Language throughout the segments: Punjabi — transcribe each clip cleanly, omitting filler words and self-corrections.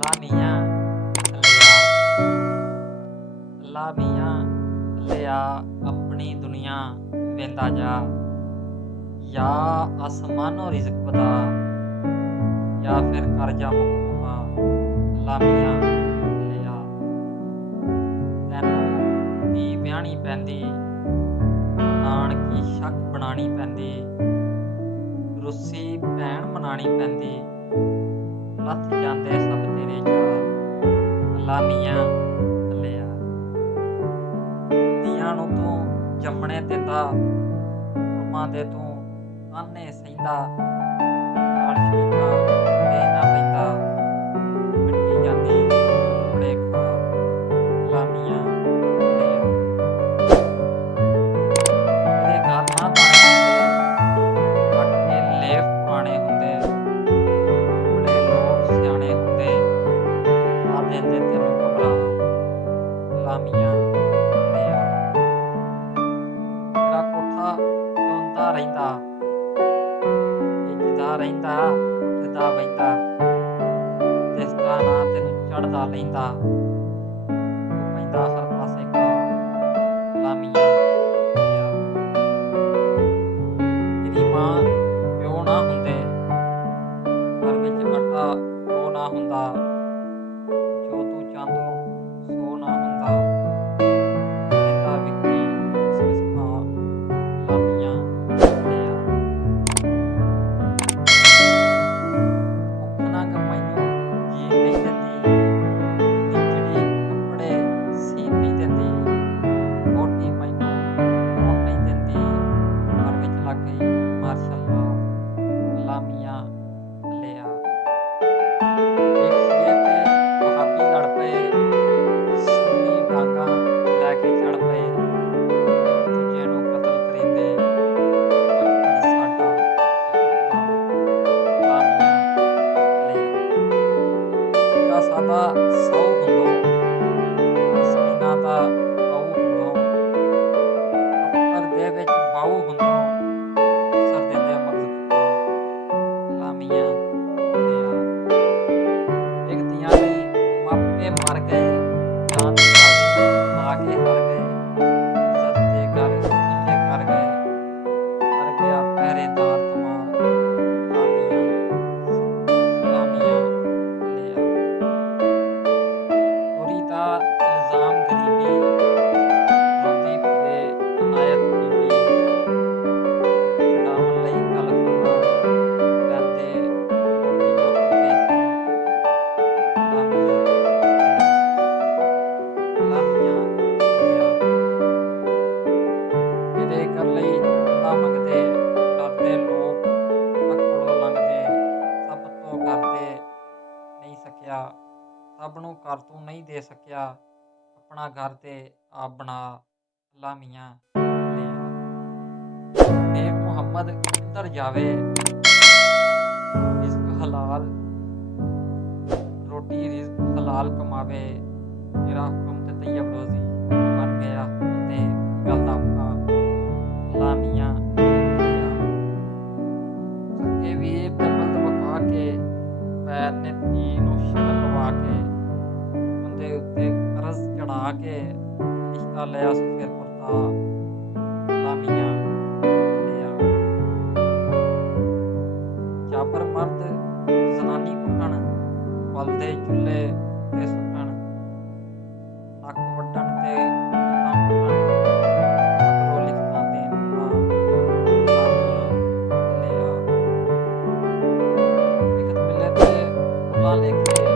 ਅੱਲਾ ਮੀਆਂ ਲਿਆ, ਅੱਲਾ ਮੀਆਂ ਲਿਆ ਆਪਣੀ ਦੁਨੀਆ ਵੇਂਦਾ ਜਾ, या आसमानों रिज़्क बता या फिर कर्जा मुक्ता अल्ला मियां लिया। तैनूं धी विआहणी पैंदी, नानकी शक बनानी पैंदी, रुस्सी भैण मनानी पैंदी, लथ जांदे सब तेरे चाऽ अल्ला मियां लिया। धीआं नूं तूं जम्मणे दिंदा, कुड़मां दे तूं ताने सहिंदा, नाल शरीका ते ना पैंदा, मिटी जांदी बड़े खा अल्ला मियां लिया। तेरे घर ना ताने हुंदे, कट के लेफ पुराने हुंदे, बड़े लोग सियाणे हुंदे, आ देंदे तैनूं घबरा अल्ला मियां लिया। तेरा कोठा चौंदा रहिंदा, ਰਹਿੰਦਾ ਉੱਠਦਾ ਬਹਿੰਦਾ, ਦਿਸਦਾ ਨਾ ਤੈਨੂੰ ਚੜ੍ਹਦਾ ਲੈਂਦਾ, ਤੂੰ ਪੈਂਦਾ ਹਰ ਪਾਸੇ ਕਾ ਅੱਲਾ ਮੀਆਂ ਲਿਆ। ਇਹਦੀ ਮਾਂ ਪਿਓ ਨਾ ਹੁੰਦੇ, ਘਰ ਵਿੱਚ ਆਟਾ ਉਹ ਨਾ ਹੁੰਦਾ, ਜੋ ਤੂੰ ਚਾਹੁੰਦੋ ਸੋ ਨਾ ਹੁੰਦਾ, ਰਹਿੰਦਾ ਵਿਕਦੀ ਕਿਸਮਿਸ ਖਾ ਅੱਲਾ ਮੀਆਂ ਲਿਆ। ਸਾਡਾ ਸੌ ਹੁੰਦੋ, ਸਕੀਨਾ ਦਾ ਬਾਊ ਹੁੰਦੋ, ਅਫਰ ਦੇ ਵਿੱਚ ਬਾਊ ਹੁੰਦੋ, ਸਰਦੇ ਦੇ ਮਗਜ਼ ਖਪਾ ਅੱਲਾ ਮੀਆਂ ਲਿਆ। ਇੱਕ ਦੀਆਂ ਲਈ ਮਾਪੇ ਮਰ ਗਏ, ਜਾਂ ਦੀ ਬਾਜ਼ੀ ਲਾ ਕੇ ਹਰ ਗਏ, ਇੱਜ਼ਤ ਦੇ ਘਰ ਥੱਲੇ ਕਰ ਗਏ, ਕਰ ਗਿਆ ਪਹਿਰੇਦਾਰ ਤਮਾ ਅੱਲਾ ਮੀਆਂ ਲਿਆ। ਇਲਜ਼ਾਮ ਗਰੀਬੀ, ਰੋਂਦੀ ਫਿਰੇ ਅਨਾਇਤ ਬੀਬੀ, ਛਡਾਉਣ ਲਈ ਕਲਖਾਨਾ ਪੈਂਦੇ ਰੋਂਦੀਆਂ ਅੱਬੇ ਸਾਂ ਅੱਲਾ ਮੀਆਂ ਲਿਆ। ਇਹਦੇ ਕਰ ਲਈ ਨਾ ਮੰਗਦੇ, ਡਰਦੇ ਲੋਕ ਕੋਲੋਂ ਲੰਘਦੇ, ਸਭ ਤੋਂ ਕਰਦੇ ਨਹੀਂ ਸਕਿਆ, ਸਭ ਨੂੰ ਘਰ ਤੂੰ ਨਹੀਂ ਦੇ ਸਕਿਆ, ਆਪਣਾ ਘਰ ਤੇ ਆਪ ਬਣਾ ਅੱਲਾ ਮੀਆਂ ਲਿਆ। ਨੇਕ ਮੁਹੰਮਦ ਕਿੱਧਰ ਜਾਵੇ, ਰਿਜ਼ਕ ਹਲਾਲ ਰੋਟੀ ਰਿਜ਼ਕ ਹਲਾਲ ਕਮਾਵੇ, ਤੇਰਾ ਹੁਕਮ ਤੇ ਤੈਯਬ ਰੋਜ਼ੀ ਬਣ ਗਿਆ ਹੁੰਦੇ ਗੱਲ ਦਾ ਔਖਾ ਅੱਲਾ ਮੀਆਂ ਲਿਆ। ਸੱਕੇ ਵੀਰ ਤੇ ਬਲਦ ਵਖਾ ਕੇ, ਪੈਰ ਨੇ ਧੀ ਨੂੰ ਸ਼ਗਨ ਲਵਾ ਕੇ, ਬੰਦੇ ਉੱਤੇ ਕਰਜ਼ ਚੜਾ ਕੇ, ਰਿਸ਼ਤਾ ਲਿਆ ਸੁਫੇਰਪੁਰ ਦਾ ਅੱਲਾ ਮੀਆਂ ਲਿਆ। ਜਾਬਰ ਮਰਦ ਜ਼ਨਾਨੀ ਕੁੱਟਣ, ਬਲਦੇ ਚੁੱਲ੍ਹੇ ਉੱਤੇ ਸੁੱਟਣ, ਨੱਕ ਵੱਢਣ ਤੇ ਗੁੱਤਾਂ ਪੁੱਟਣ, ਮਗਰੋਂ ਲਿਖਤਾਂ ਦੇਣ ਨਾ ਅੱਲਾ ਮੀਆਂ ਲਿਆ। ਲਿਖਤ ਮਿਲੇ ਤੇ ਫੁੱਲਾਂ ਲਿਖੇ,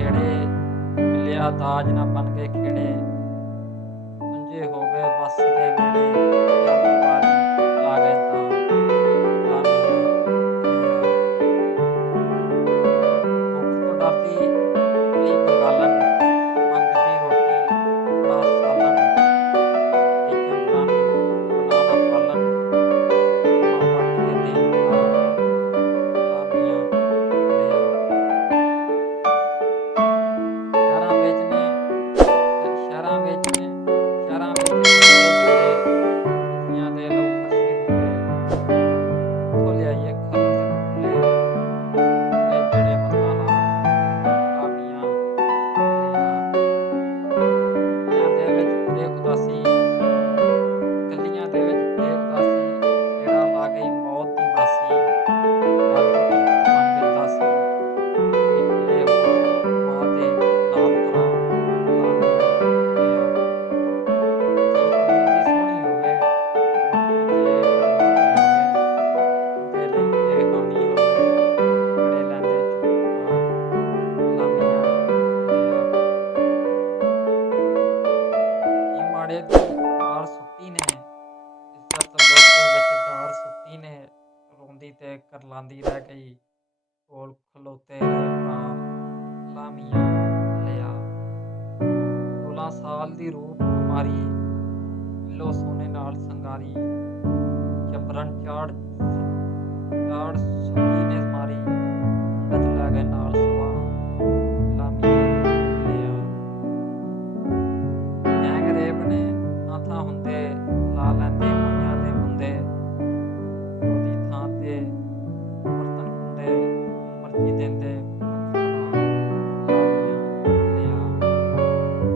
ਖੇੜੇ, ਮਿਲਿਆ ਦਾਜ ਨਾ ਬਣ ਗਏ ਖੇੜੇ, ਪੁੰਜੇ ਹੋ ਗਏ ਵਸ ਦੇ ਵੇੜੇ, ਜਾਂਦੀ ਵਾਰੀ ਲਾ ਗਏ ਤਾਂ ਲਾ ਮੀਆਂ ਲਿਆ। ਭੁੱਖ ਤੋਂ ਡਰਦੀ ਪਈ ਬੰਗਾਲਨ, ਮੰਗਦੀ ਰੋਟੀ ਬੜਾ ਸਾਲਨ, ਵੇਚਣ ਰੰਨ ਬਣਾ ਨਾ ਪਾਲਨ, ਜ਼ਖਮਾਂ ਵੱਟ ਕੇ ਦੇਣ ਬਣਾ ਲਾ ਮੀਆਂ ਲਿਆ। ਸ਼ਹਿਰਾਂ ਵਿੱਚ ਨੇ ਸ਼ਹਿਰਾਂ ਵਿੱਚ ਨੇ ਸ਼ਹਿਰਾਂ ਵਿੱਚ ਜੁੜੇ ਜੁੜੇ, ਚਿੱਠੀਆਂ ਦੇ ਲਓ ਫਰਸ਼ੀ ਡੁੱਲੇ, ਕਿੱਥੋਂ ਲਿਆਈਏ ਖੱਲ ਤੇ ਖੁੱਲੇ, ਵੇ ਜਿਹੜੇ ਮੱਥਾ ਲਾ ਲਾ ਮੀਆਂ ਲਿਆ। ਗਲੀਆਂ ਦੇ ਵਿੱਚ ਫਿਰੇ ਉਦਾਸੀ, ਗਲੀਆਂ ਦੇ ਵਿੱਚ ਫਿਰੇ ਉਦਾਸੀ, ਜਿਹੜਾ ਲਾ ਗਈ ਮੌਤ ਦੀ ਮਾਸੀ, ਲਾਗੂ ਕਲਪਤ ਬਣ ਗਈ ਦਾਸੀ, ਨਿਕਲੇ ਮਾਂ ਦੇ ਨਾਲ ਤੁਰਾਂ ਲਾ ਮੀਆਂ ਲਿਆ। ਧੀ ਕੁੜੀ ਦੀ ਸੋਹਣੀ ਹੋਵੇ, ਮੁੱਠੀ ਜੇ ਮਨਮੋਹਣੀ ਹੋਵੇ, ਉਹਦੇ ਲਈ ਇਹ ਹਾਣੀ ਹੋਵੇ, ਖੜੇ ਲੈਂਦੇ ਚੁੱਪ ਲਾ ਮੀਆਂ ਲਿਆ। ਨੀ ਮਾੜੇ ਦੀ ਮਾਰ ਸੁੱਟੀ ਨੇ, ਇੱਜ਼ਤ ਲੋਕੇ ਵਿੱਚ ਗਾਰ ਸੁੱਟੀ ਨੇ, ਰੋਂਦੀ ਤੇ ਕਰਲਾਂਦੀ ਰਹਿ ਗਈ, ਕੋਲ ਖਲੋਤੇ ਰਹੇ ਭਰਾ ਲਾ ਮੀਆਂ ਲਿਆ। 16 ਸਾਲ ਦੀ ਰੂਪ ਕੁਮਾਰੀ, ਕਿੱਲੋ ਸੋਨੇ ਨਾਲ ਸੰਗਾਰੀ, ਜਬਰਨ ਚਾੜ ਸੁੱਤੀ ਨੇ ਮਾਰੀ, ਪੰਡਤ ਲੈ ਗਏ ਨਾਲ ਸਵਾ ਲਾ ਮੀਆਂ ਲਿਆ। ਗੈਂਗ ਰੇਪ ਨੇ ਥਾਂ ਥਾਂ ਹੁੰਦੇ, ਲਾ ਲੈਂਦੇ ਮਾਈਆਂ ਦੇ ਮੁੰਡੇ, ਉਹਦੀ ਥਾਂ ਤੇ ਬਰਤਨ ਕੁੰਡੇ ਮਰਜ਼ੀ ਦਿੰਦੇ,